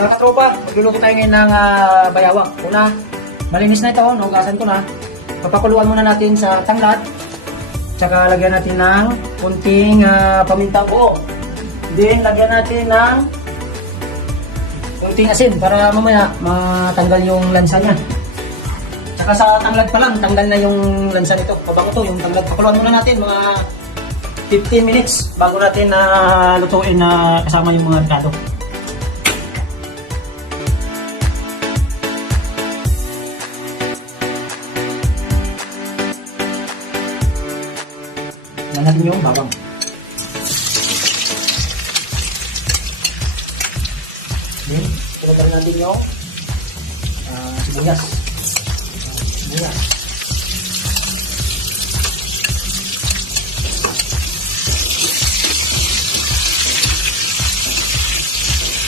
Mga katropa, magluluto tayo ngayon ng bayawang. Una, malinis na ito, naugasan ko na. Papakuluan muna natin sa tanglad. Tsaka lagyan natin ng kunting paminta buo. Then lagyan natin ng kunting asin para mamaya matanggal yung lansa niya. Tsaka sa tanglad pa lang, tanggal na yung lansa nito. Pabago to, yung tanglad. Pakuluan muna natin mga 15 minutes bago natin lutuin na kasama yung mga ricado. Yan natin yung bawang. Okay. Tulad natin yung sibuyas. Sibuyas.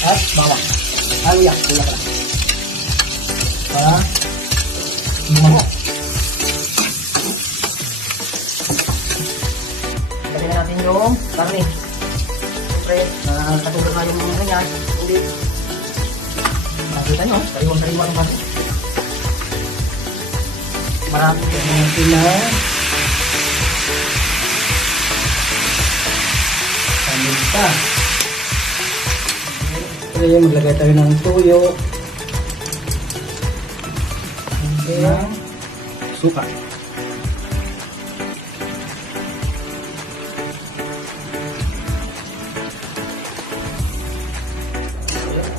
At bawang. Haluyak. Tulad lang. Para lumango. Lagyan na natin yung karne. Siyempre, nakatulog na yung mga ganyan. Hindi. Nakita nyo, kariwang-kariwang ang karne. Marami yung mga sila. Paminta. Okay, maglagay tayo ng tuyo. Okay. Suka.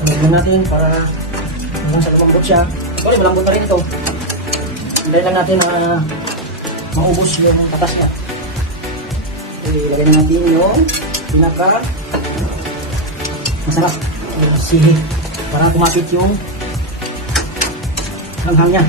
Lagyan natin para hanggang sa lumambot siya. Sorry, malambot na rin ito. Hintayin lang natin na maubos yung katas niya. Okay, lagyan na natin yung pinaka masarap yung sili para kumapit yung hanghang niya.